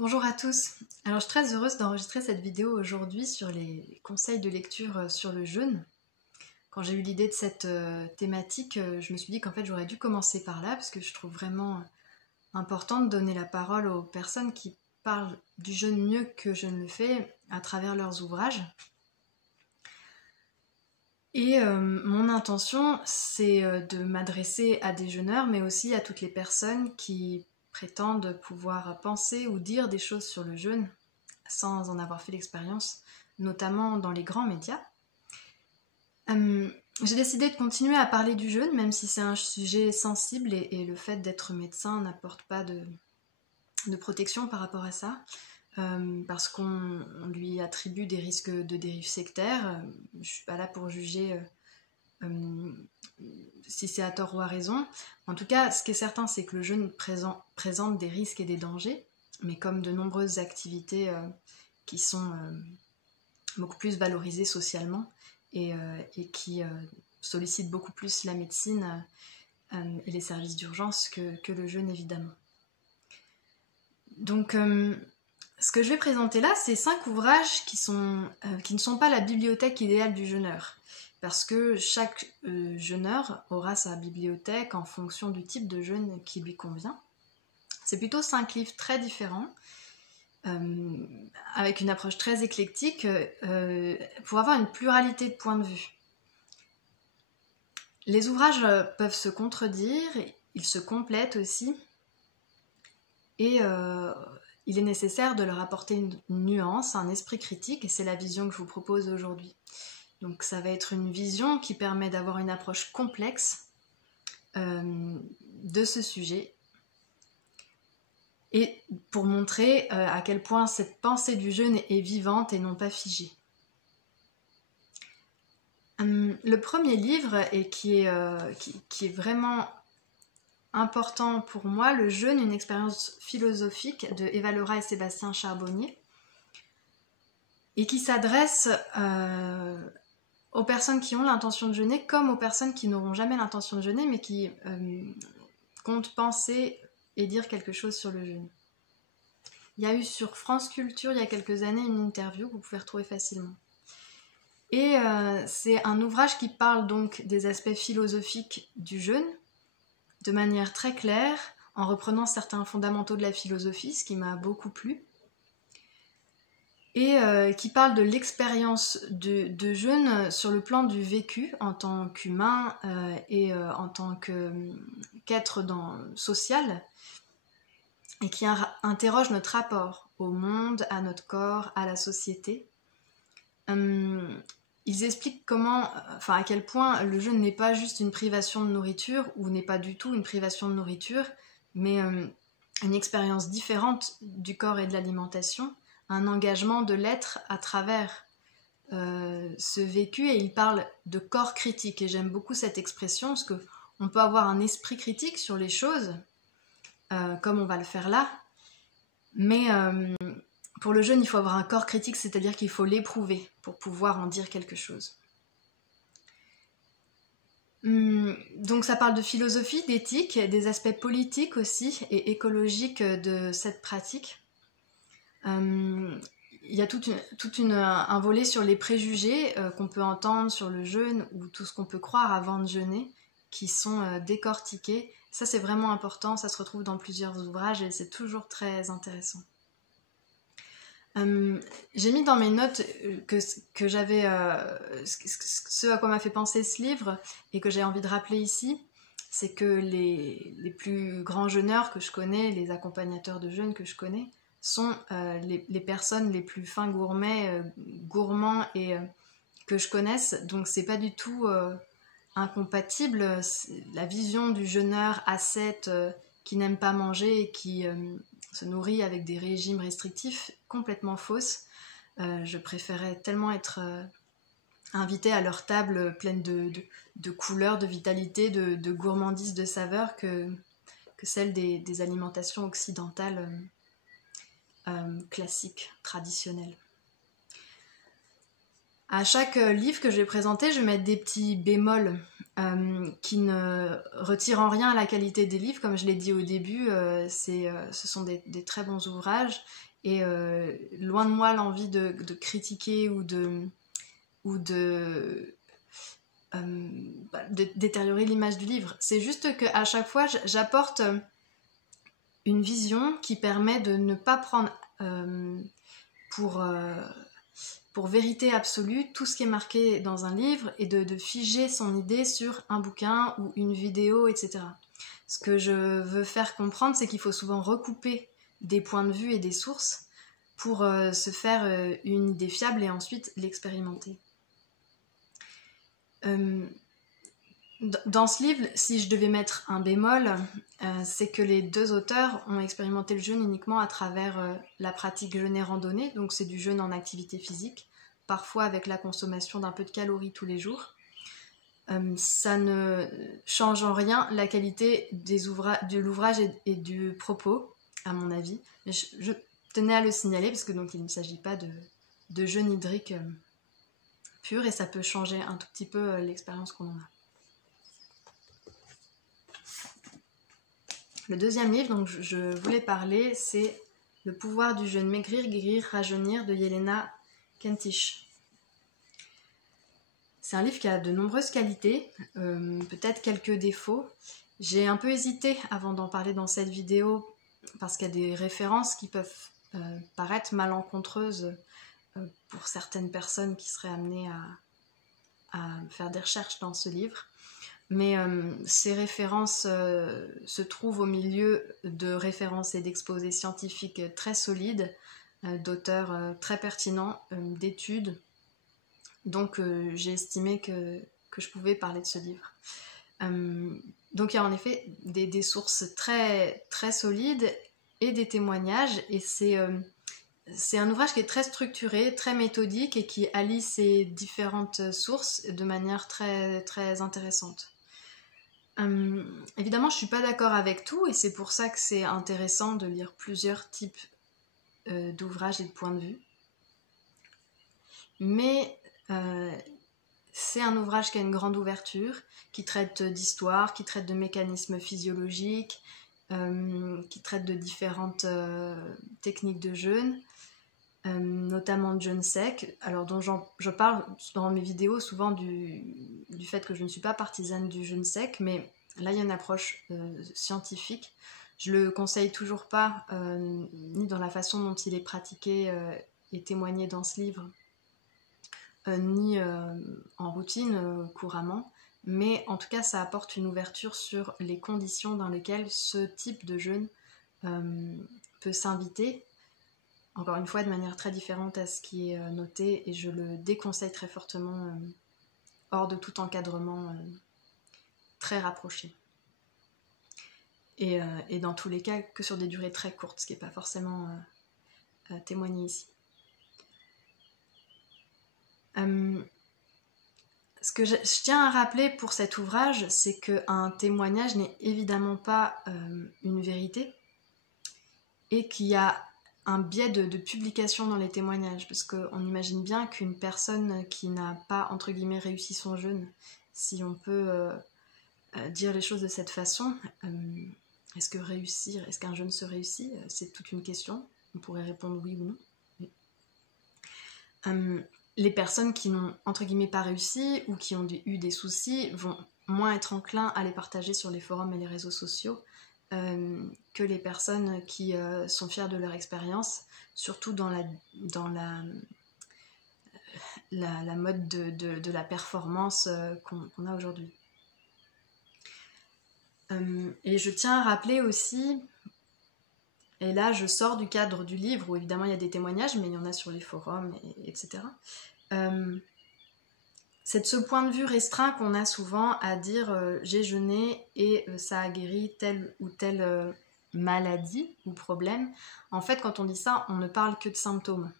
Bonjour à tous. Alors je suis très heureuse d'enregistrer cette vidéo aujourd'hui sur les conseils de lecture sur le jeûne. Quand j'ai eu l'idée de cette thématique, je me suis dit qu'en fait j'aurais dû commencer par là parce que je trouve vraiment important de donner la parole aux personnes qui parlent du jeûne mieux que je ne le fais à travers leurs ouvrages. Et mon intention, c'est de m'adresser à des jeûneurs, mais aussi à toutes les personnes qui prétendent pouvoir penser ou dire des choses sur le jeûne sans en avoir fait l'expérience, notamment dans les grands médias. J'ai décidé de continuer à parler du jeûne, même si c'est un sujet sensible et le fait d'être médecin n'apporte pas de protection par rapport à ça. Parce qu'on lui attribue des risques de dérive sectaire. Je suis pas là pour juger si c'est à tort ou à raison. En tout cas, ce qui est certain, c'est que le jeûne présente des risques et des dangers, mais comme de nombreuses activités qui sont beaucoup plus valorisées socialement et qui sollicitent beaucoup plus la médecine et les services d'urgence que le jeûne, évidemment. Donc, ce que je vais présenter là, c'est 5 ouvrages qui ne sont pas la bibliothèque idéale du jeûneur. Parce que chaque jeûneur aura sa bibliothèque en fonction du type de jeûne qui lui convient. C'est plutôt 5 livres très différents, avec une approche très éclectique, pour avoir une pluralité de points de vue. Les ouvrages peuvent se contredire, ils se complètent aussi, et il est nécessaire de leur apporter une nuance, un esprit critique, et c'est la vision que je vous propose aujourd'hui. Donc ça va être une vision qui permet d'avoir une approche complexe de ce sujet, et pour montrer à quel point cette pensée du jeûne est vivante et non pas figée. Le premier livre, et qui est vraiment important pour moi, Le jeûne, une expérience philosophique de Eva Laura et Sébastien Charbonnier, et qui s'adresse aux personnes qui ont l'intention de jeûner comme aux personnes qui n'auront jamais l'intention de jeûner mais qui comptent penser et dire quelque chose sur le jeûne. Il y a eu sur France Culture il y a quelques années une interview que vous pouvez retrouver facilement. Et c'est un ouvrage qui parle donc des aspects philosophiques du jeûne de manière très claire, en reprenant certains fondamentaux de la philosophie, ce qui m'a beaucoup plu, et qui parle de l'expérience de jeûne sur le plan du vécu en tant qu'humain et en tant qu'être social, et qui interroge notre rapport au monde, à notre corps, à la société. Ils expliquent à quel point le jeûne n'est pas juste une privation de nourriture, ou n'est pas du tout une privation de nourriture, mais une expérience différente du corps et de l'alimentation, un engagement de l'être à travers ce vécu, et il parle de corps critique, et j'aime beaucoup cette expression, parce qu'on peut avoir un esprit critique sur les choses, comme on va le faire là, mais pour le jeûne, il faut avoir un corps critique, c'est-à-dire qu'il faut l'éprouver pour pouvoir en dire quelque chose. Donc ça parle de philosophie, d'éthique, des aspects politiques aussi et écologiques de cette pratique. Il y a un volet sur les préjugés qu'on peut entendre sur le jeûne, ou tout ce qu'on peut croire avant de jeûner, qui sont décortiqués. Ça, c'est vraiment important, ça se retrouve dans plusieurs ouvrages et c'est toujours très intéressant. J'ai mis dans mes notes que j'avais ce à quoi m'a fait penser ce livre, et que j'ai envie de rappeler ici, c'est que les plus grands jeûneurs que je connais, les accompagnateurs de jeûne que je connais, sont les personnes les plus fins gourmands et que je connaisse. Donc c'est pas du tout incompatible. La vision du jeûneur ascète qui n'aime pas manger et qui se nourrit avec des régimes restrictifs, complètement fausse. Je préférais tellement être invitée à leur table pleine de couleurs, de vitalité, de gourmandise, de saveurs que celle des alimentations occidentales classiques, traditionnelles. À chaque livre que je vais présenter, je vais mettre des petits bémols qui ne retirent en rien la qualité des livres. Comme je l'ai dit au début, ce sont des très bons ouvrages, Et loin de moi l'envie de critiquer ou de détériorer l'image du livre. C'est juste qu'à chaque fois, j'apporte une vision qui permet de ne pas prendre pour vérité absolue tout ce qui est marqué dans un livre et de figer son idée sur un bouquin ou une vidéo, etc. Ce que je veux faire comprendre, c'est qu'il faut souvent recouper des points de vue et des sources pour se faire une idée fiable et ensuite l'expérimenter. Dans ce livre, si je devais mettre un bémol, c'est que les deux auteurs ont expérimenté le jeûne uniquement à travers la pratique jeûne et randonnée, donc c'est du jeûne en activité physique, parfois avec la consommation d'un peu de calories tous les jours. Ça ne change en rien la qualité de l'ouvrage et du propos, à mon avis. Mais je tenais à le signaler parce que donc il ne s'agit pas de jeûne hydrique pur et ça peut changer un tout petit peu l'expérience qu'on en a. Le deuxième livre dont je voulais parler, c'est Le pouvoir du jeûne, maigrir, guérir, rajeunir de Yelena Kentish. C'est un livre qui a de nombreuses qualités, peut-être quelques défauts. J'ai un peu hésité avant d'en parler dans cette vidéo parce qu'il y a des références qui peuvent paraître malencontreuses pour certaines personnes qui seraient amenées à faire des recherches dans ce livre. Mais ces références se trouvent au milieu de références et d'exposés scientifiques très solides, d'auteurs très pertinents, d'études. Donc j'ai estimé que je pouvais parler de ce livre. Donc il y a en effet des sources très, très solides et des témoignages, et c'est un ouvrage qui est très structuré, très méthodique et qui allie ces différentes sources de manière très, très intéressante. Évidemment, je ne suis pas d'accord avec tout et c'est pour ça que c'est intéressant de lire plusieurs types d'ouvrages et de points de vue. Mais c'est un ouvrage qui a une grande ouverture, qui traite d'histoire, qui traite de mécanismes physiologiques, qui traite de différentes techniques de jeûne, notamment de jeûne sec, alors dont je parle dans mes vidéos souvent du fait que je ne suis pas partisane du jeûne sec, mais là il y a une approche scientifique. Je le conseille toujours pas, ni dans la façon dont il est pratiqué et témoigné dans ce livre, ni en routine couramment, mais en tout cas ça apporte une ouverture sur les conditions dans lesquelles ce type de jeûne peut s'inviter. Encore une fois, de manière très différente à ce qui est noté, et je le déconseille très fortement, hors de tout encadrement très rapproché. Et dans tous les cas, que sur des durées très courtes, ce qui n'est pas forcément témoigné ici. Ce que je tiens à rappeler pour cet ouvrage, c'est qu'un témoignage n'est évidemment pas une vérité, et qu'il y a un biais de publication dans les témoignages, parce qu'on imagine bien qu'une personne qui n'a pas, entre guillemets, réussi son jeûne, si on peut dire les choses de cette façon, est-ce qu'un jeûne se réussit? C'est toute une question, on pourrait répondre oui ou non. Oui. Les personnes qui n'ont, entre guillemets, pas réussi, ou qui ont eu des soucis, vont moins être enclins à les partager sur les forums et les réseaux sociaux, que les personnes qui sont fières de leur expérience, surtout dans la mode de la performance qu'on a aujourd'hui. Et je tiens à rappeler aussi, et là je sors du cadre du livre où évidemment il y a des témoignages, mais il y en a sur les forums, etc. C'est de ce point de vue restreint qu'on a souvent à dire j'ai jeûné et ça a guéri telle ou telle maladie ou problème. En fait, quand on dit ça, on ne parle que de symptômes.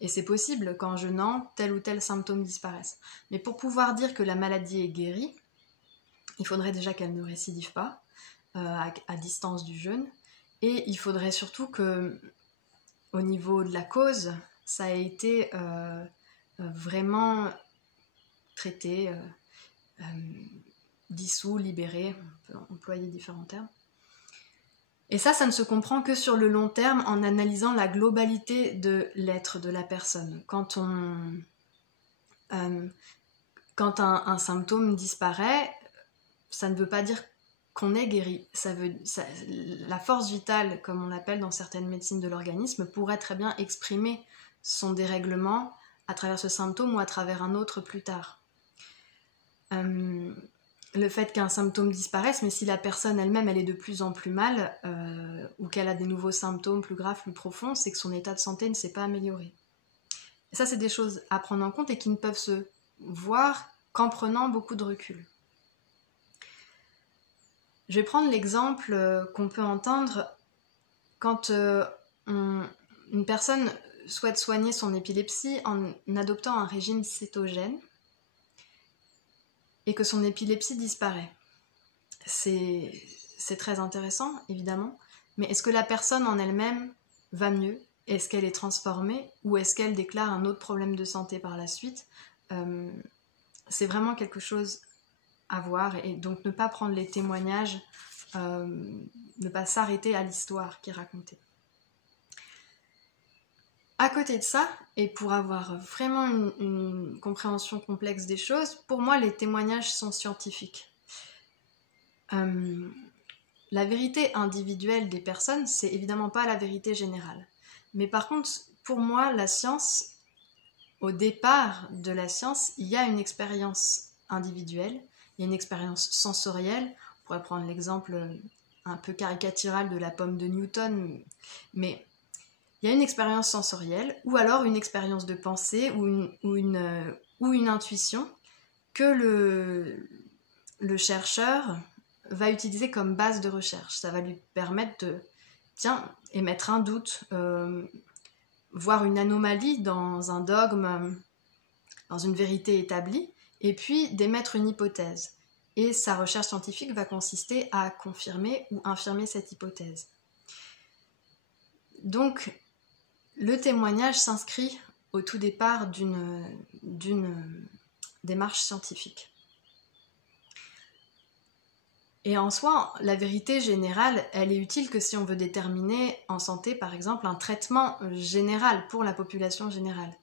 Et c'est possible qu'en jeûnant, tel ou tel symptôme disparaisse. Mais pour pouvoir dire que la maladie est guérie, il faudrait déjà qu'elle ne récidive pas à distance du jeûne. Et il faudrait surtout que, au niveau de la cause, ça ait été vraiment traité, dissous, libéré, on peut employer différents termes. Et ça ne se comprend que sur le long terme en analysant la globalité de l'être de la personne. Quand un symptôme disparaît, ça ne veut pas dire qu'on est guéri. La force vitale, comme on l'appelle dans certaines médecines de l'organisme, pourrait très bien exprimer son dérèglement à travers ce symptôme ou à travers un autre plus tard. Le fait qu'un symptôme disparaisse, mais si la personne elle-même elle est de plus en plus mal ou qu'elle a des nouveaux symptômes plus graves, plus profonds, c'est que son état de santé ne s'est pas amélioré. Et ça, c'est des choses à prendre en compte et qui ne peuvent se voir qu'en prenant beaucoup de recul. Je vais prendre l'exemple qu'on peut entendre quand une personne souhaite soigner son épilepsie en adoptant un régime cétogène et que son épilepsie disparaît. C'est très intéressant, évidemment, mais est-ce que la personne en elle-même va mieux? Est-ce qu'elle est transformée ou est-ce qu'elle déclare un autre problème de santé par la suite? C'est vraiment quelque chose à voir et donc ne pas prendre les témoignages, ne pas s'arrêter à l'histoire qui est racontée. À côté de ça, et pour avoir vraiment une compréhension complexe des choses, pour moi les témoignages sont scientifiques. La vérité individuelle des personnes, c'est évidemment pas la vérité générale. Mais par contre, pour moi, la science, au départ de la science, il y a une expérience individuelle, il y a une expérience sensorielle. On pourrait prendre l'exemple un peu caricatural de la pomme de Newton, mais il y a une expérience sensorielle, ou alors une expérience de pensée, ou une intuition que le chercheur va utiliser comme base de recherche. Ça va lui permettre de, émettre un doute, voir une anomalie dans un dogme, dans une vérité établie, et puis d'émettre une hypothèse. Et sa recherche scientifique va consister à confirmer ou infirmer cette hypothèse. Donc, le témoignage s'inscrit au tout départ d'une démarche scientifique. Et en soi, la vérité générale, elle est utile que si on veut déterminer en santé, par exemple, un traitement général pour la population générale.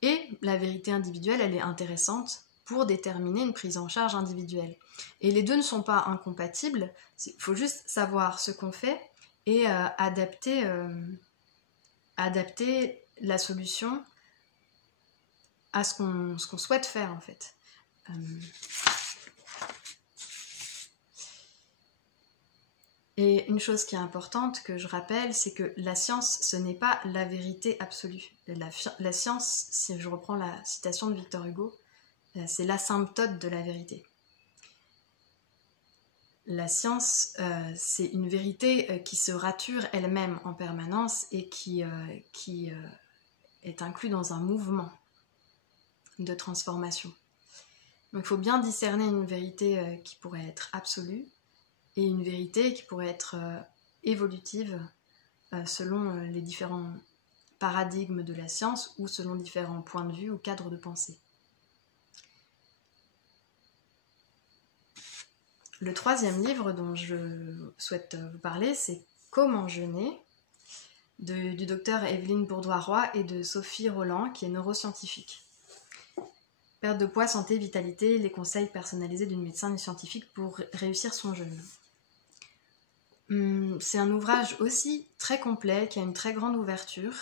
Et la vérité individuelle, elle est intéressante pour déterminer une prise en charge individuelle. Et les deux ne sont pas incompatibles, il faut juste savoir ce qu'on fait et adapter la solution à ce qu'on souhaite faire en fait. Et une chose qui est importante que je rappelle, c'est que la science, ce n'est pas la vérité absolue. La science, si je reprends la citation de Victor Hugo, c'est l'asymptote de la vérité. La science, c'est une vérité qui se rature elle-même en permanence et qui est inclus dans un mouvement de transformation. Donc il faut bien discerner une vérité qui pourrait être absolue et une vérité qui pourrait être évolutive selon les différents paradigmes de la science ou selon différents points de vue ou cadres de pensée. Le troisième livre dont je souhaite vous parler, c'est Comment jeûner du docteur Evelyne Bourdois-Roy et de Sophie Roland, qui est neuroscientifique. Perte de poids, santé, vitalité, les conseils personnalisés d'une médecin et scientifique pour réussir son jeûne. C'est un ouvrage aussi très complet, qui a une très grande ouverture,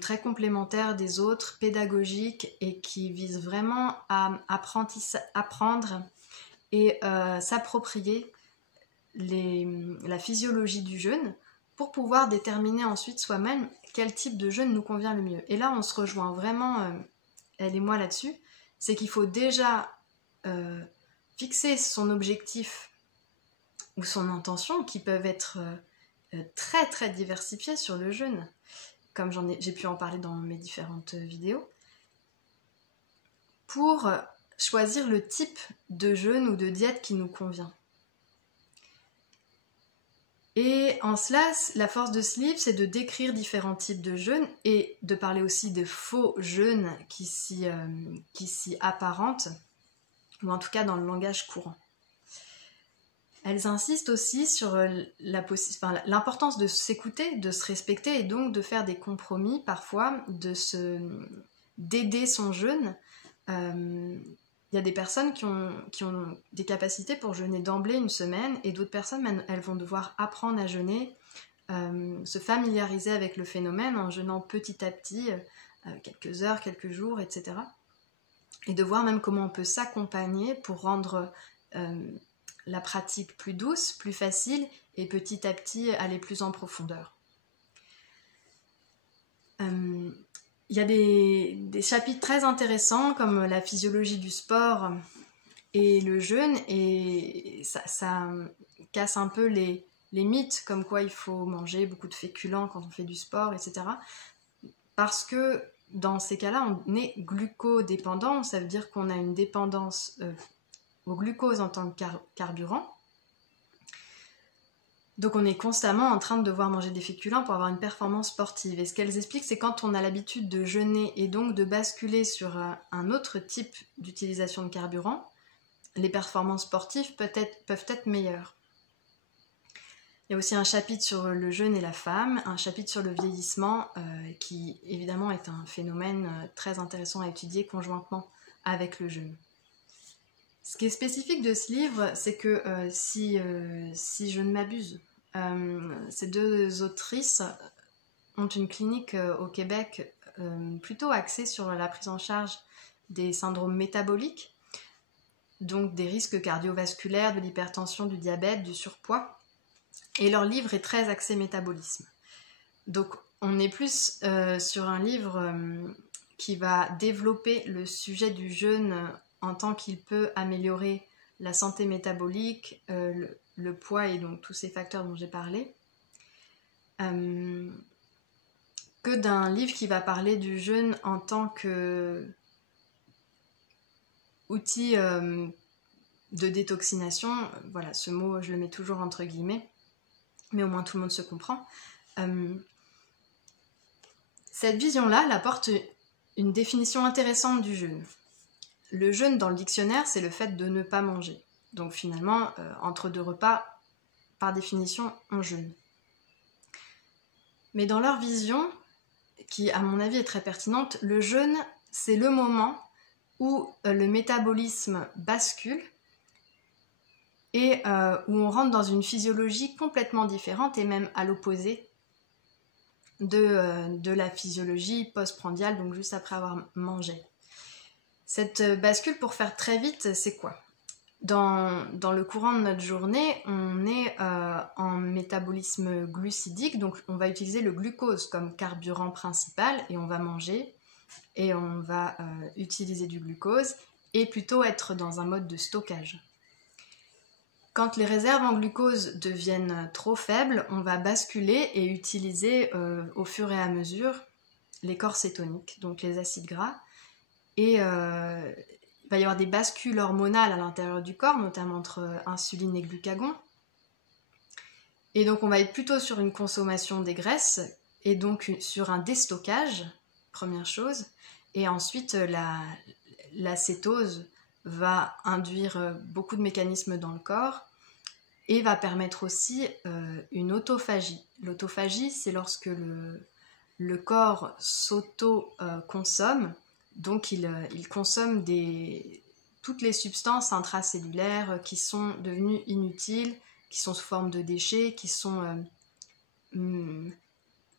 très complémentaire des autres, pédagogique et qui vise vraiment à apprendre et s'approprier la physiologie du jeûne pour pouvoir déterminer ensuite soi-même quel type de jeûne nous convient le mieux. Et là, on se rejoint vraiment, elle et moi là-dessus, c'est qu'il faut déjà fixer son objectif ou son intention, qui peuvent être très très diversifiées sur le jeûne, comme j'ai pu en parler dans mes différentes vidéos, pour choisir le type de jeûne ou de diète qui nous convient. Et en cela, la force de ce livre, c'est de décrire différents types de jeûnes et de parler aussi de faux jeûnes qui s'y apparentent, ou en tout cas dans le langage courant. elles insistent aussi sur l'importance de s'écouter, de se respecter et donc de faire des compromis parfois, d'aider son jeûne. Il y a des personnes qui ont des capacités pour jeûner d'emblée une semaine et d'autres personnes, elles vont devoir apprendre à jeûner, se familiariser avec le phénomène en jeûnant petit à petit, quelques heures, quelques jours, etc. Et de voir même comment on peut s'accompagner pour rendre la pratique plus douce, plus facile et petit à petit aller plus en profondeur. Il y a des chapitres très intéressants comme la physiologie du sport et le jeûne, et ça casse un peu les mythes comme quoi il faut manger beaucoup de féculents quand on fait du sport, etc. Parce que dans ces cas-là, on est glucodépendant, ça veut dire qu'on a une dépendance au glucose en tant que carburant. Donc on est constamment en train de devoir manger des féculents pour avoir une performance sportive. Et ce qu'elles expliquent, c'est quand on a l'habitude de jeûner et donc de basculer sur un autre type d'utilisation de carburant, les performances sportives peuvent être meilleures. Il y a aussi un chapitre sur le jeûne et la femme, un chapitre sur le vieillissement, qui évidemment est un phénomène très intéressant à étudier conjointement avec le jeûne. Ce qui est spécifique de ce livre, c'est que si je ne m'abuse, ces deux autrices ont une clinique au Québec plutôt axée sur la prise en charge des syndromes métaboliques, donc des risques cardiovasculaires, de l'hypertension, du diabète, du surpoids. Et leur livre est très axé métabolisme. Donc on est plus sur un livre qui va développer le sujet du jeûne en tant qu'il peut améliorer la santé métabolique, le poids et donc tous ces facteurs dont j'ai parlé, que d'un livre qui va parler du jeûne en tant qu'outil de détoxination. Voilà, ce mot je le mets toujours entre guillemets, mais au moins tout le monde se comprend. Cette vision-là, elle apporte une définition intéressante du jeûne. Le jeûne dans le dictionnaire, c'est le fait de ne pas manger. Donc finalement, entre deux repas, par définition, on jeûne. Mais dans leur vision, qui à mon avis est très pertinente, le jeûne, c'est le moment où le métabolisme bascule et où on rentre dans une physiologie complètement différente et même à l'opposé de la physiologie postprandiale, donc juste après avoir mangé. Cette bascule, pour faire très vite, c'est quoi ? Dans le courant de notre journée, on est en métabolisme glucidique, donc on va utiliser le glucose comme carburant principal et on va manger et on va utiliser du glucose et plutôt être dans un mode de stockage. Quand les réserves en glucose deviennent trop faibles, on va basculer et utiliser au fur et à mesure les corps cétoniques, donc les acides gras. Et il va y avoir des bascules hormonales à l'intérieur du corps, notamment entre insuline et glucagon. Et donc on va être plutôt sur une consommation des graisses et donc sur un déstockage, première chose. Et ensuite la cétose va induire beaucoup de mécanismes dans le corps et va permettre aussi une autophagie. L'autophagie, c'est lorsque le corps s'auto-consomme. Donc il consomme toutes les substances intracellulaires qui sont devenues inutiles, qui sont sous forme de déchets, qui sont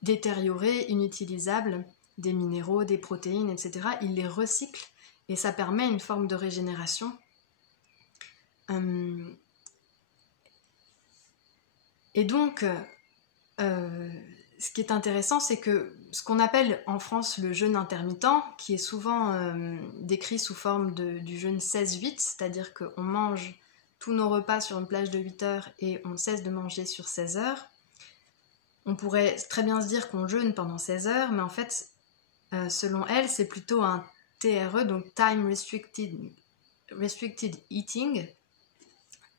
détériorées, inutilisables, des minéraux, des protéines, etc. Il les recycle et ça permet une forme de régénération. Et donc, ce qui est intéressant, c'est que ce qu'on appelle en France le jeûne intermittent, qui est souvent décrit sous forme du jeûne 16-8, c'est-à-dire qu'on mange tous nos repas sur une plage de 8 heures et on cesse de manger sur 16 heures. On pourrait très bien se dire qu'on jeûne pendant 16 heures, mais en fait, selon elle, c'est plutôt un TRE, donc Time Restricted Eating,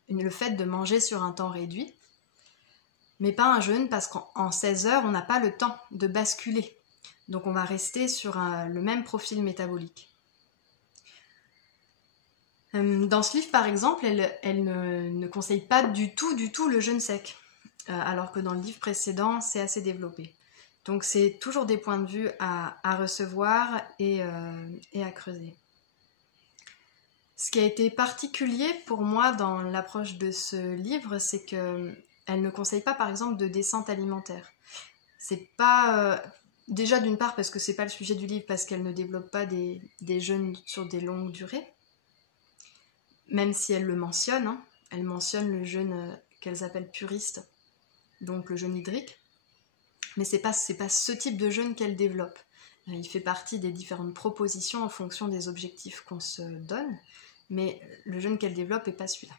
le fait de manger sur un temps réduit. Mais pas un jeûne parce qu'en 16 heures, on n'a pas le temps de basculer. Donc on va rester sur le même profil métabolique. Dans ce livre, par exemple, elle ne conseille pas du tout le jeûne sec, alors que dans le livre précédent, c'est assez développé. Donc c'est toujours des points de vue à recevoir et à creuser. Ce qui a été particulier pour moi dans l'approche de ce livre, c'est qu'elle ne conseille pas, par exemple, de descente alimentaire. C'est pas... déjà d'une part parce que c'est pas le sujet du livre, parce qu'elle ne développe pas des jeûnes sur des longues durées, même si elle le mentionne, hein. Elle mentionne le jeûne qu'elles appellent puriste, donc le jeûne hydrique, mais c'est pas ce type de jeûne qu'elle développe. Il fait partie des différentes propositions en fonction des objectifs qu'on se donne, mais le jeûne qu'elle développe n'est pas celui-là.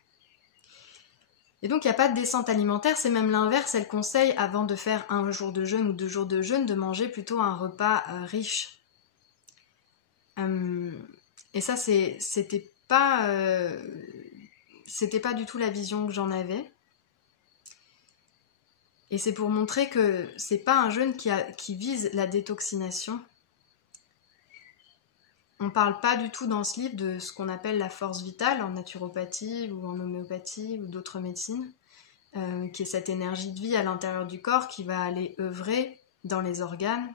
Et donc il n'y a pas de descente alimentaire, c'est même l'inverse, elle conseille avant de faire 1 jour de jeûne ou 2 jours de jeûne de manger plutôt un repas riche. Et ça c'était pas du tout la vision que j'en avais. Et c'est pour montrer que c'est pas un jeûne qui vise la détoxination. On parle pas du tout dans ce livre de ce qu'on appelle la force vitale en naturopathie ou en homéopathie ou d'autres médecines, qui est cette énergie de vie à l'intérieur du corps qui va aller œuvrer dans les organes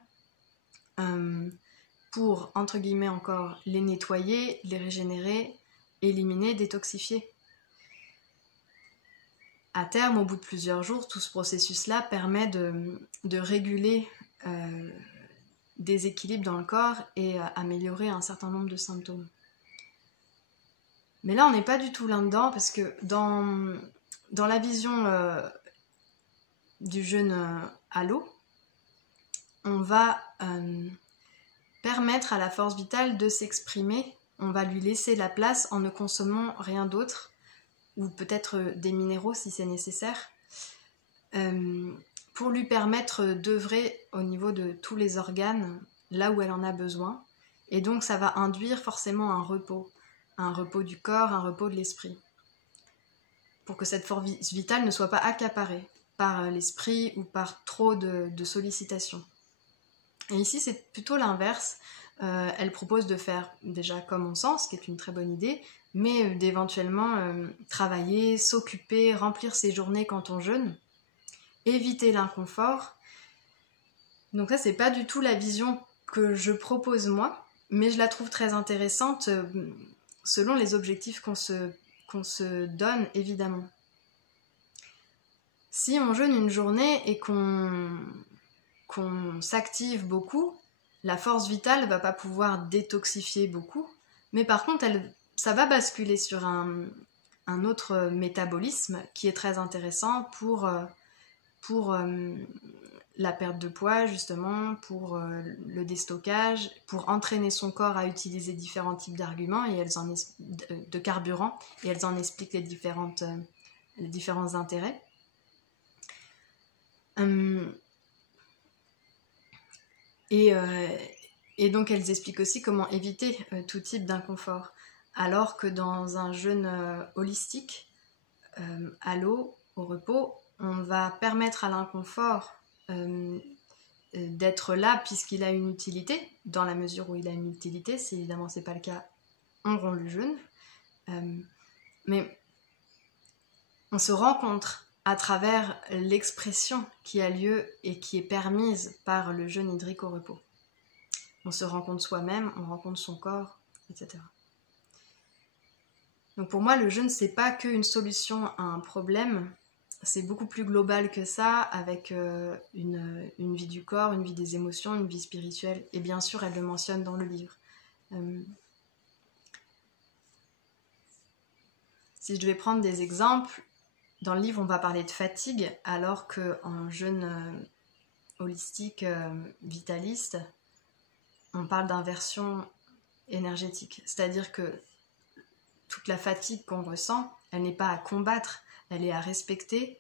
pour, entre guillemets encore, les nettoyer, les régénérer, éliminer, détoxifier. À terme, au bout de plusieurs jours, tout ce processus-là permet de réguler des équilibres dans le corps et améliorer un certain nombre de symptômes. Mais là, on n'est pas du tout là-dedans parce que dans la vision du jeûne à l'eau, on va permettre à la force vitale de s'exprimer, on va lui laisser la place en ne consommant rien d'autre, ou peut-être des minéraux si c'est nécessaire, pour lui permettre d'œuvrer au niveau de tous les organes, là où elle en a besoin. Et donc ça va induire forcément un repos du corps, un repos de l'esprit, pour que cette force vitale ne soit pas accaparée par l'esprit ou par trop de sollicitations. Et ici c'est plutôt l'inverse. Elle propose de faire déjà comme on sent, ce qui est une très bonne idée, mais d'éventuellement travailler, s'occuper, remplir ses journées quand on jeûne, éviter l'inconfort. Donc ça, c'est pas du tout la vision que je propose moi, mais je la trouve très intéressante selon les objectifs qu'on se donne, évidemment. Si on jeûne une journée et qu'on s'active beaucoup, la force vitale ne va pas pouvoir détoxifier beaucoup, mais par contre, ça va basculer sur un autre métabolisme qui est très intéressant pour la perte de poids, justement, pour le déstockage, pour entraîner son corps à utiliser différents types d'arguments de carburant, et elles en expliquent les différents intérêts. Et donc elles expliquent aussi comment éviter tout type d'inconfort. Alors que dans un jeûne holistique, à l'eau, au repos, on va permettre à l'inconfort d'être là puisqu'il a une utilité, dans la mesure où il a une utilité. Si évidemment c'est pas le cas, on rompt le jeûne. Mais on se rencontre à travers l'expression qui a lieu et qui est permise par le jeûne hydrique au repos. On se rencontre soi-même, on rencontre son corps, etc. Donc pour moi, le jeûne, c'est pas qu'une solution à un problème, c'est beaucoup plus global que ça, avec une vie du corps, une vie des émotions, une vie spirituelle. Et bien sûr, elle le mentionne dans le livre. Si je devais prendre des exemples, dans le livre, on va parler de fatigue, alors qu'en jeûne holistique, vitaliste, on parle d'inversion énergétique. C'est-à-dire que toute la fatigue qu'on ressent, elle n'est pas à combattre, elle est à respecter,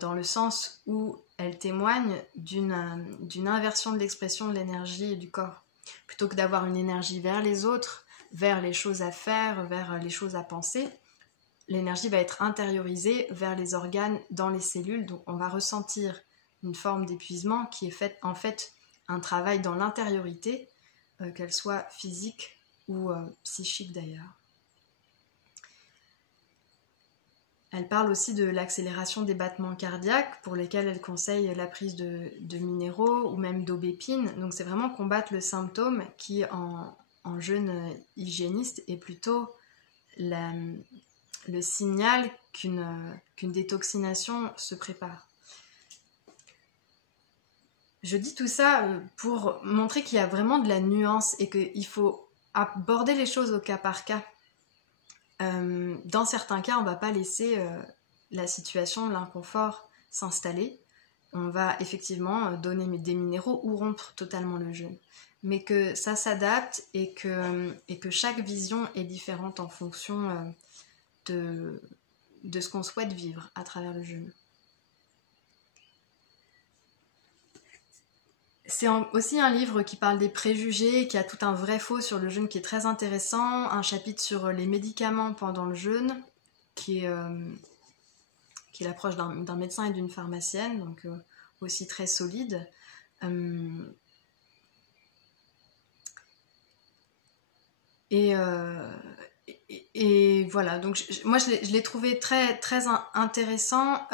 dans le sens où elle témoigne d'une inversion de l'expression de l'énergie et du corps. Plutôt que d'avoir une énergie vers les autres, vers les choses à faire, vers les choses à penser, l'énergie va être intériorisée vers les organes, dans les cellules, donc on va ressentir une forme d'épuisement qui est en fait un travail dans l'intériorité, qu'elle soit physique ou psychique d'ailleurs. Elle parle aussi de l'accélération des battements cardiaques, pour lesquels elle conseille la prise de minéraux ou même d'aubépine. Donc c'est vraiment combattre le symptôme qui, en jeune hygiéniste, est plutôt le signal qu'une détoxination se prépare. Je dis tout ça pour montrer qu'il y a vraiment de la nuance et qu'il faut aborder les choses au cas par cas. Dans certains cas, on ne va pas laisser la situation, l'inconfort s'installer. On va effectivement donner des minéraux ou rompre totalement le jeûne. Mais que ça s'adapte et que chaque vision est différente en fonction de ce qu'on souhaite vivre à travers le jeûne. C'est aussi un livre qui parle des préjugés, qui a tout un vrai faux sur le jeûne qui est très intéressant, un chapitre sur les médicaments pendant le jeûne, qui est l'approche d'un médecin et d'une pharmacienne, donc aussi très solide. Et voilà, donc moi je l'ai trouvé très, très intéressant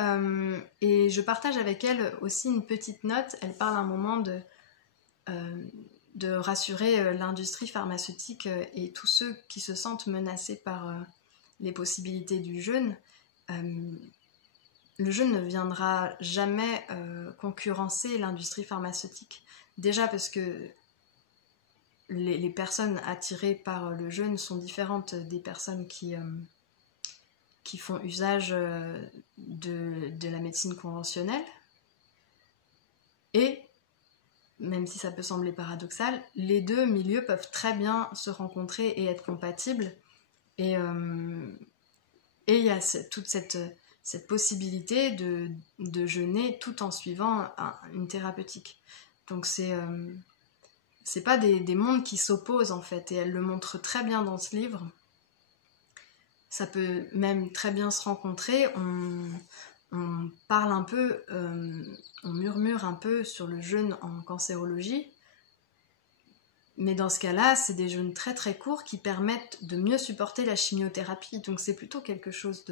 et je partage avec elle aussi une petite note. Elle parle à un moment de rassurer l'industrie pharmaceutique et tous ceux qui se sentent menacés par les possibilités du jeûne. Le jeûne ne viendra jamais concurrencer l'industrie pharmaceutique. Déjà parce que les personnes attirées par le jeûne sont différentes des personnes qui font usage de la médecine conventionnelle. Et, même si ça peut sembler paradoxal, les deux milieux peuvent très bien se rencontrer et être compatibles. Et il y a toute cette possibilité de jeûner tout en suivant une thérapeutique. Donc c'est pas des mondes qui s'opposent en fait, et elle le montre très bien dans ce livre. Ça peut même très bien se rencontrer. On parle un peu, on murmure un peu sur le jeûne en cancérologie, mais dans ce cas-là, c'est des jeûnes très très courts qui permettent de mieux supporter la chimiothérapie. Donc c'est plutôt quelque chose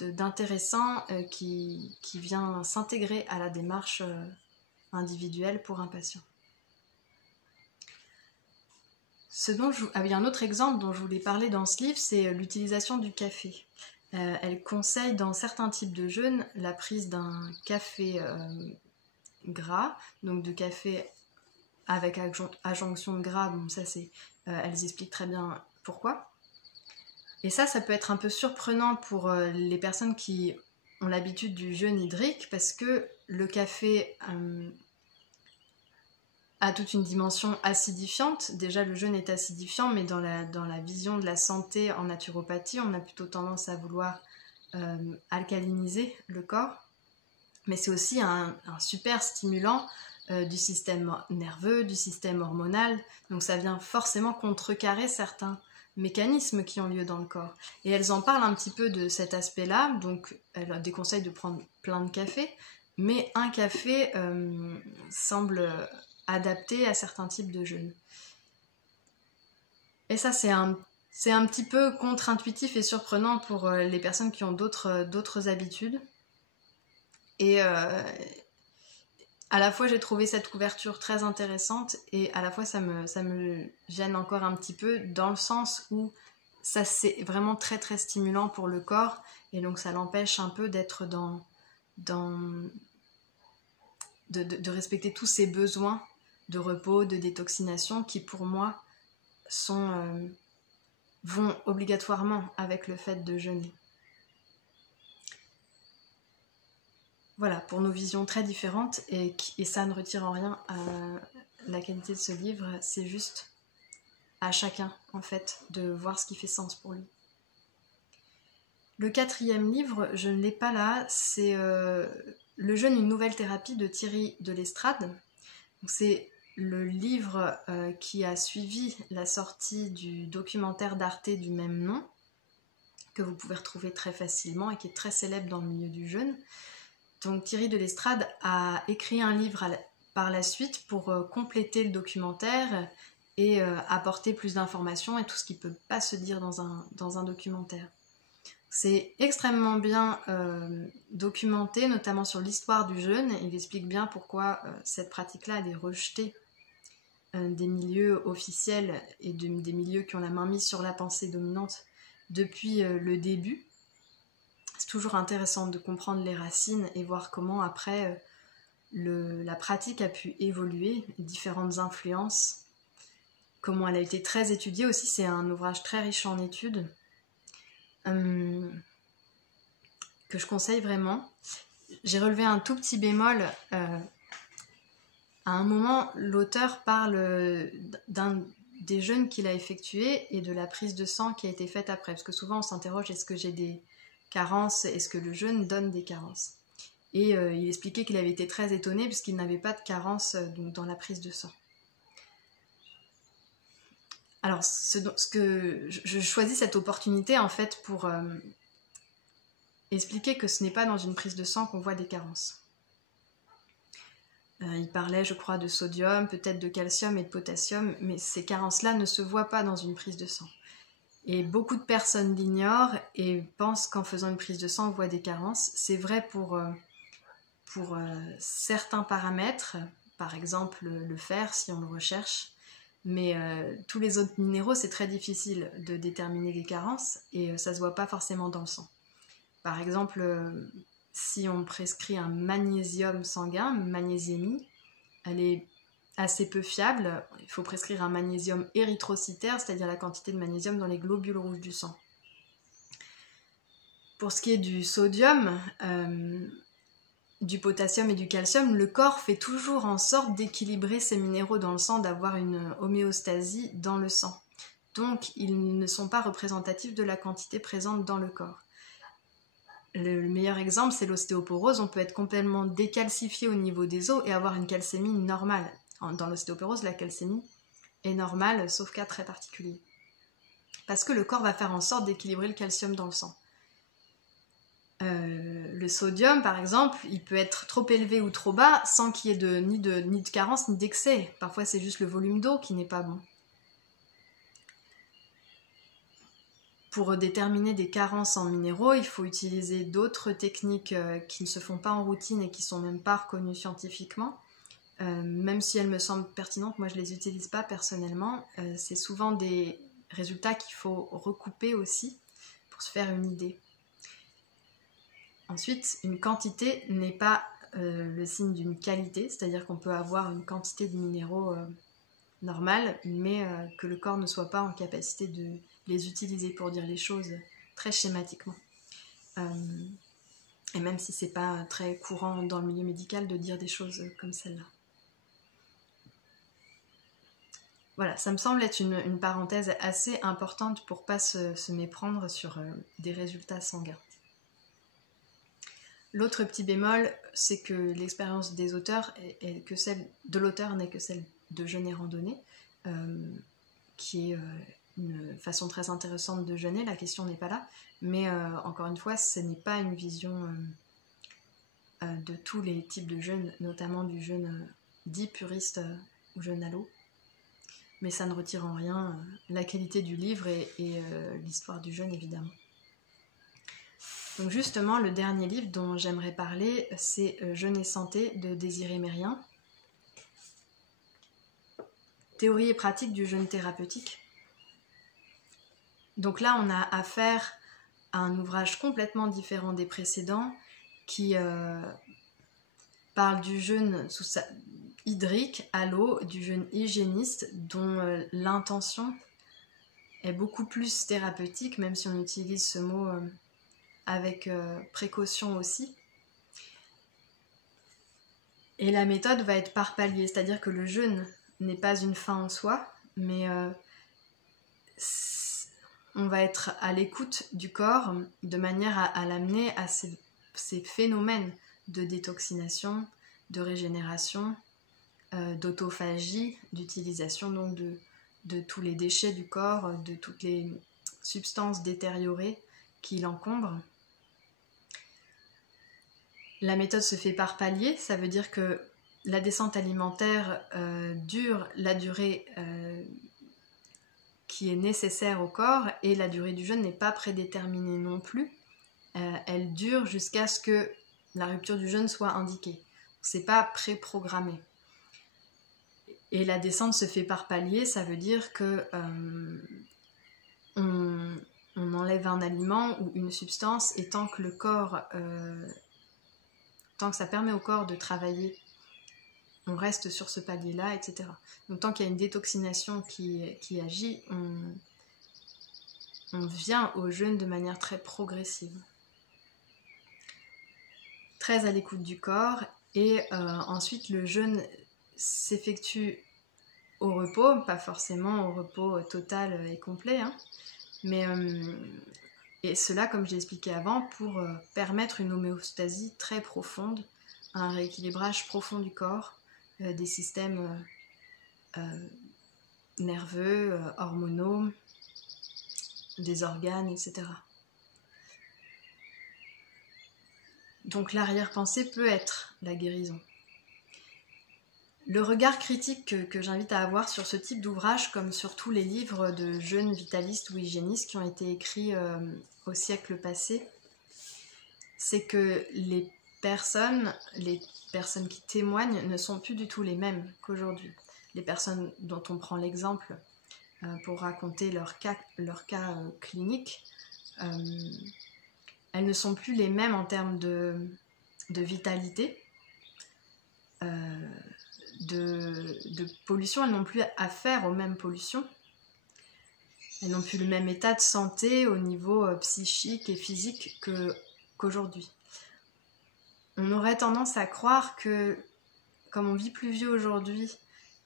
d'intéressant qui vient s'intégrer à la démarche individuelle pour un patient. Il y a un autre exemple dont je voulais parler dans ce livre, c'est l'utilisation du café. Elle conseille dans certains types de jeûnes la prise d'un café gras, donc de café avec adjonction de gras. Bon, ça elles expliquent très bien pourquoi. Et ça peut être un peu surprenant pour les personnes qui ont l'habitude du jeûne hydrique, parce que le café a toute une dimension acidifiante. Déjà, le jeûne est acidifiant, mais dans la vision de la santé en naturopathie, on a plutôt tendance à vouloir alcaliniser le corps. Mais c'est aussi un super stimulant du système nerveux, du système hormonal. Donc ça vient forcément contrecarrer certains mécanismes qui ont lieu dans le corps. Et elles en parlent un petit peu de cet aspect-là. Donc elles déconseillent de prendre plein de café, mais un café semble adapté à certains types de jeûne. Et ça, c'est un petit peu contre-intuitif et surprenant pour les personnes qui ont d'autres habitudes. Et à la fois, j'ai trouvé cette couverture très intéressante, et à la fois, ça me gêne encore un petit peu, dans le sens où ça, c'est vraiment très, très stimulant pour le corps, et donc ça l'empêche un peu d'être de respecter tous ses besoins de repos, de détoxination, qui pour moi vont obligatoirement avec le fait de jeûner. Voilà, pour nos visions très différentes, et ça ne retire en rien à la qualité de ce livre, c'est juste à chacun, en fait, de voir ce qui fait sens pour lui. Le 4e livre, je ne l'ai pas là, c'est Le jeûne, une nouvelle thérapie de Thierry de L'Estrade. Donc, c'est le livre qui a suivi la sortie du documentaire d'Arte du même nom, que vous pouvez retrouver très facilement et qui est très célèbre dans le milieu du jeûne. Donc Thierry de L'Estrade a écrit un livre par la suite pour compléter le documentaire et apporter plus d'informations et tout ce qui ne peut pas se dire dans un documentaire. C'est extrêmement bien documenté, notamment sur l'histoire du jeûne. Il explique bien pourquoi cette pratique-là elle est rejetée des milieux officiels et des milieux qui ont la main mise sur la pensée dominante depuis le début. C'est toujours intéressant de comprendre les racines et voir comment après la pratique a pu évoluer, différentes influences, comment elle a été très étudiée aussi. C'est un ouvrage très riche en études que je conseille vraiment. J'ai relevé un tout petit bémol. À un moment, l'auteur parle des jeûnes qu'il a effectués et de la prise de sang qui a été faite après. Parce que souvent on s'interroge, est-ce que j'ai des carences? Est-ce que le jeûne donne des carences? Et il expliquait qu'il avait été très étonné parce qu'il n'avait pas de carence donc, dans la prise de sang. Alors, je choisis cette opportunité en fait pour expliquer que ce n'est pas dans une prise de sang qu'on voit des carences. Il parlait, je crois, de sodium, peut-être de calcium et de potassium, mais ces carences-là ne se voient pas dans une prise de sang. Et beaucoup de personnes l'ignorent et pensent qu'en faisant une prise de sang, on voit des carences. C'est vrai pour certains paramètres, par exemple le fer, si on le recherche, mais tous les autres minéraux, c'est très difficile de déterminer les carences et ça ne se voit pas forcément dans le sang. Par exemple, si on prescrit un magnésium sanguin, magnésiémie, elle est assez peu fiable. Il faut prescrire un magnésium érythrocytaire, c'est-à-dire la quantité de magnésium dans les globules rouges du sang. Pour ce qui est du sodium, du potassium et du calcium, le corps fait toujours en sorte d'équilibrer ces minéraux dans le sang, d'avoir une homéostasie dans le sang. Donc, ils ne sont pas représentatifs de la quantité présente dans le corps. Le meilleur exemple, c'est l'ostéoporose. On peut être complètement décalcifié au niveau des os et avoir une calcémie normale. Dans l'ostéoporose, la calcémie est normale, sauf cas très particulier. Parce que le corps va faire en sorte d'équilibrer le calcium dans le sang. Le sodium, par exemple, il peut être trop élevé ou trop bas sans qu'il y ait ni de carence ni d'excès. Parfois, c'est juste le volume d'eau qui n'est pas bon. Pour déterminer des carences en minéraux, il faut utiliser d'autres techniques qui ne se font pas en routine et qui ne sont même pas reconnues scientifiquement. Même si elles me semblent pertinentes, moi je ne les utilise pas personnellement. C'est souvent des résultats qu'il faut recouper aussi pour se faire une idée. Ensuite, une quantité n'est pas le signe d'une qualité, c'est-à-dire qu'on peut avoir une quantité de minéraux normale, mais que le corps ne soit pas en capacité de les utiliser, pour dire les choses très schématiquement. Et même si c'est pas très courant dans le milieu médical de dire des choses comme celle-là. Voilà, ça me semble être une parenthèse assez importante pour pas se méprendre sur des résultats sanguins. L'autre petit bémol, c'est que l'expérience des auteurs est que celle de l'auteur n'est que celle de jeûne et randonnée, qui est une façon très intéressante de jeûner, la question n'est pas là, mais encore une fois, ce n'est pas une vision de tous les types de jeûne, notamment du jeûne dit puriste ou jeûne à l'eau, mais ça ne retire en rien la qualité du livre et l'histoire du jeûne, évidemment. Donc justement, le dernier livre dont j'aimerais parler, c'est Jeûne et santé de Désiré Mérien. Théorie et pratique du jeûne thérapeutique. Donc là, on a affaire à un ouvrage complètement différent des précédents qui parle du jeûne hydrique à l'eau, du jeûne hygiéniste, dont l'intention est beaucoup plus thérapeutique, même si on utilise ce mot avec précaution aussi. Et la méthode va être par palier, c'est-à-dire que le jeûne n'est pas une fin en soi, mais on va être à l'écoute du corps de manière à l'amener à ces phénomènes de détoxination, de régénération, d'autophagie, d'utilisation donc de tous les déchets du corps, de toutes les substances détériorées qui l'encombrent. La méthode se fait par palier, ça veut dire que la descente alimentaire dure la durée qui est nécessaire au corps et la durée du jeûne n'est pas prédéterminée non plus. elle dure jusqu'à ce que la rupture du jeûne soit indiquée. C'est pas préprogrammé. Et la descente se fait par palier, ça veut dire que on enlève un aliment ou une substance, et tant que ça permet au corps de travailler, on reste sur ce palier-là, etc. Donc tant qu'il y a une détoxination qui agit, on vient au jeûne de manière très progressive. Très à l'écoute du corps, et ensuite le jeûne s'effectue au repos, pas forcément au repos total et complet, hein, mais et cela, comme je l'ai expliqué avant, pour permettre une homéostasie très profonde, un rééquilibrage profond du corps, des systèmes nerveux, hormonaux, des organes, etc. Donc l'arrière-pensée peut être la guérison. Le regard critique que j'invite à avoir sur ce type d'ouvrage, comme sur tous les livres de jeunes vitalistes ou hygiénistes qui ont été écrits au siècle passé, c'est que les personnes qui témoignent ne sont plus du tout les mêmes qu'aujourd'hui. Les personnes dont on prend l'exemple pour raconter leur cas clinique, elles ne sont plus les mêmes en termes de vitalité, de pollution. Elles n'ont plus affaire aux mêmes pollutions. Elles n'ont plus le même état de santé au niveau psychique et physique qu'aujourd'hui. On aurait tendance à croire que, comme on vit plus vieux aujourd'hui,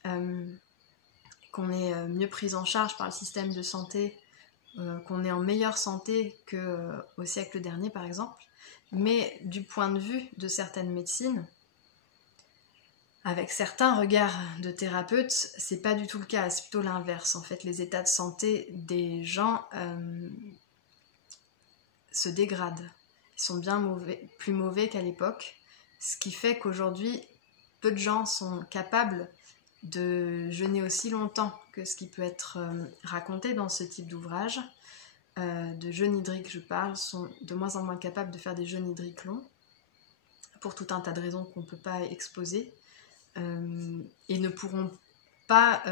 qu'on est mieux pris en charge par le système de santé, qu'on est en meilleure santé qu'au siècle dernier par exemple, mais du point de vue de certaines médecines, avec certains regards de thérapeutes, c'est pas du tout le cas, c'est plutôt l'inverse. En fait, les états de santé des gens se dégradent. Ils sont bien plus mauvais qu'à l'époque, ce qui fait qu'aujourd'hui, peu de gens sont capables de jeûner aussi longtemps que ce qui peut être raconté dans ce type d'ouvrage. De jeûne hydrique, je parle, sont de moins en moins capables de faire des jeûnes hydriques longs, pour tout un tas de raisons qu'on ne peut pas exposer, et ne pourront pas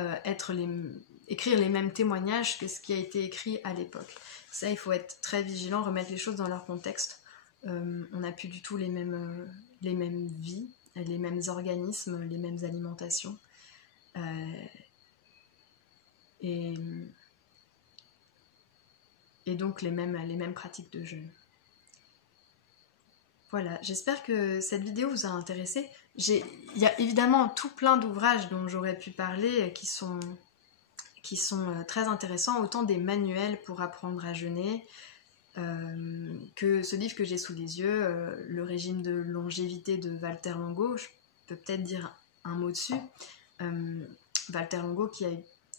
écrire les mêmes témoignages que ce qui a été écrit à l'époque. Ça, il faut être très vigilant, remettre les choses dans leur contexte. On n'a plus du tout les mêmes vies, les mêmes organismes, les mêmes alimentations. Et donc les mêmes pratiques de jeûne. Voilà, j'espère que cette vidéo vous a intéressé. Il y a évidemment tout plein d'ouvrages dont j'aurais pu parler qui sont très intéressants, autant des manuels pour apprendre à jeûner, que ce livre que j'ai sous les yeux, Le régime de longévité de Valter Longo. Je peux peut-être dire un mot dessus. Valter Longo qui a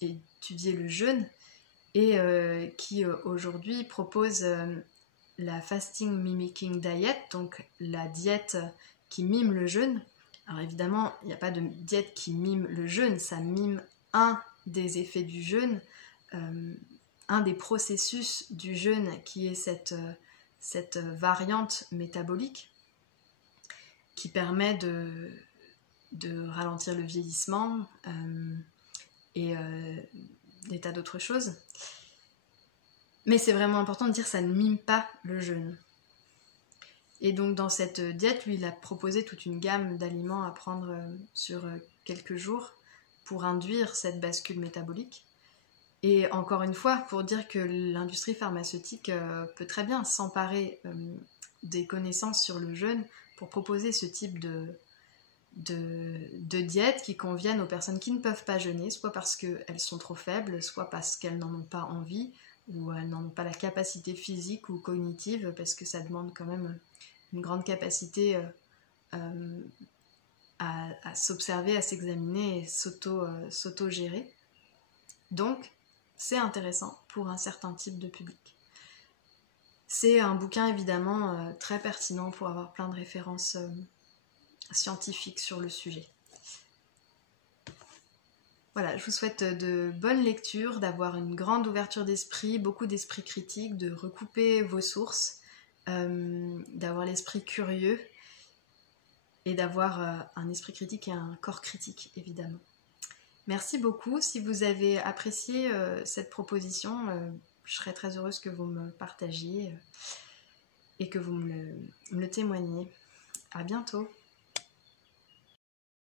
étudié le jeûne et qui aujourd'hui propose la Fasting Mimicking Diet, donc la diète qui mime le jeûne. Alors évidemment, il n'y a pas de diète qui mime le jeûne, ça mime un des effets du jeûne, un des processus du jeûne qui est cette variante métabolique qui permet de ralentir le vieillissement et des tas d'autres choses. Mais c'est vraiment important de dire que ça ne mime pas le jeûne. Et donc dans cette diète, lui, il a proposé toute une gamme d'aliments à prendre sur quelques jours pour induire cette bascule métabolique. Et encore une fois, pour dire que l'industrie pharmaceutique peut très bien s'emparer des connaissances sur le jeûne pour proposer ce type de diète qui conviennent aux personnes qui ne peuvent pas jeûner, soit parce qu'elles sont trop faibles, soit parce qu'elles n'en ont pas envie, ou elles n'en ont pas la capacité physique ou cognitive, parce que ça demande quand même une grande capacité à s'observer, à s'examiner et s'auto-gérer. Donc, c'est intéressant pour un certain type de public. C'est un bouquin évidemment très pertinent pour avoir plein de références scientifiques sur le sujet. Voilà, je vous souhaite de bonnes lectures, d'avoir une grande ouverture d'esprit, beaucoup d'esprit critique, de recouper vos sources d'avoir l'esprit curieux et d'avoir un esprit critique et un corps critique, évidemment. Merci beaucoup. Si vous avez apprécié cette proposition, je serais très heureuse que vous me partagiez et que vous me le témoigniez. À bientôt.